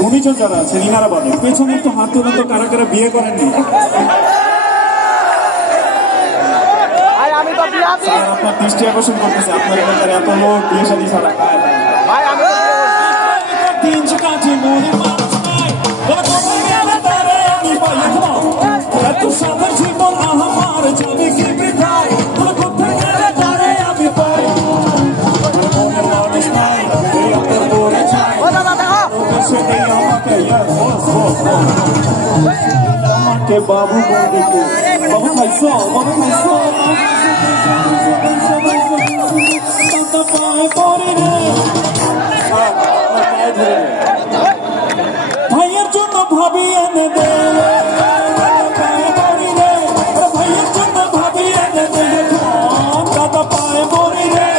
ঘূর্ণিঝড় যারা আছেন ইনারা বলেন পেছনে একটু হাত তুলে তো কারা কারা বিয়ে করেননি। স্যার আপনার দৃষ্টি আকর্ষণ করতেছে আপনার এলাকার এত লোক বিয়ে শাদী ছাড়া খায় বাবু বাবু খাইছো বাবু খাইছো ভাইয়ের জন্য ভাবি এনে দে ভাইয়ের জন্য ভাবি এনে দে দাদা পায়ে পড়ি রে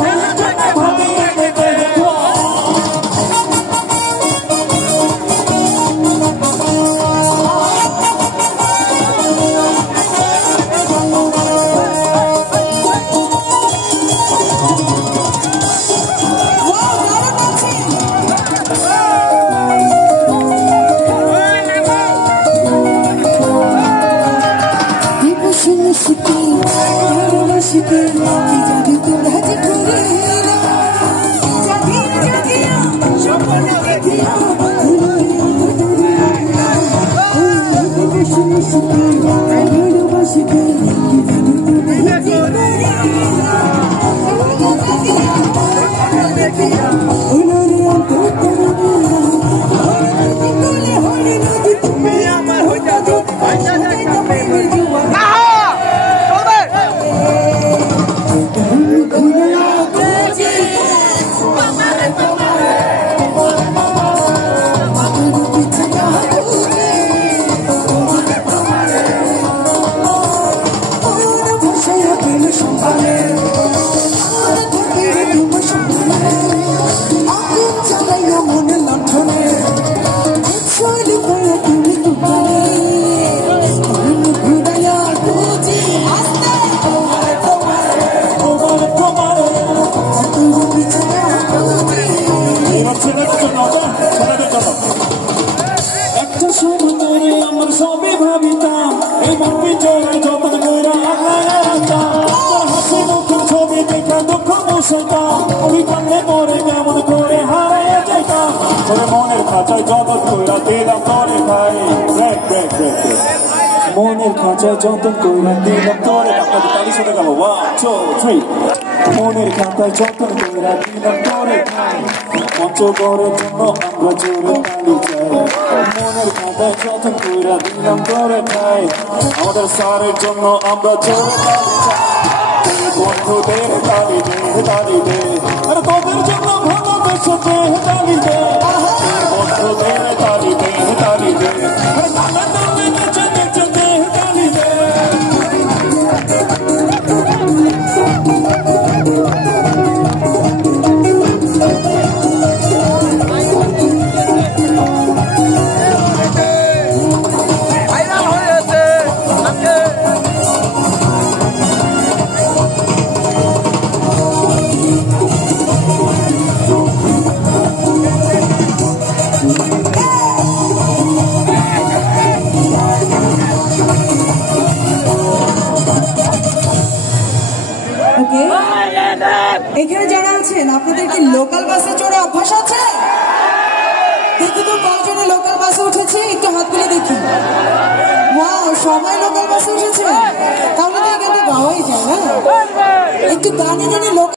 ভাইয়ের জন্য ভাবি এনে দে একটা সময় আমার সবই ভাবিতাম এই মাটি চলে যতন কইরা হাসি মুখের ছবি দেখা দুঃখ মুছতাম ওই কান্নে পরে কেমন করে হারাইয়া যেতাম তোরে মনের খাঁচায় যতন কইরা দিলাম তোরে ভাই মনের খাঁচায় যতন কইরা দিলাম তোরে আপনাদের তালি সাথে গেল 1 2 3 মনের খাঁচায় যতন কইরা দিলাম তোরে ভাই পঞ্চগড়ের জন্য আমরা জোরে তালি চাই মনের খাঁচায় যতন কইরা দিলাম তোরে ভাই আমাদের স্যারের জন্য আমরা জোরে তালি চাই বন্ধুদের তালি দে আর তোদের জন্য ভালোবেসে দে তালি দে বন্ধুদের তালি দে আর তাদের তালি নেচে নেচে দে তালি দে এখানে যারা আছেন আপনাদের কি লোকাল বাসে চড়ে অভ্যাস আছে? দেখি তো কয়জনে লোকাল বাসে উঠেছে একটু হাত তুলে দেখি। ওয়াও, সবাই লোকাল বাসে উঠেছে, তাহলে তো এখানে গাওয়াই যায় না। একটু গানে গানে লোকাল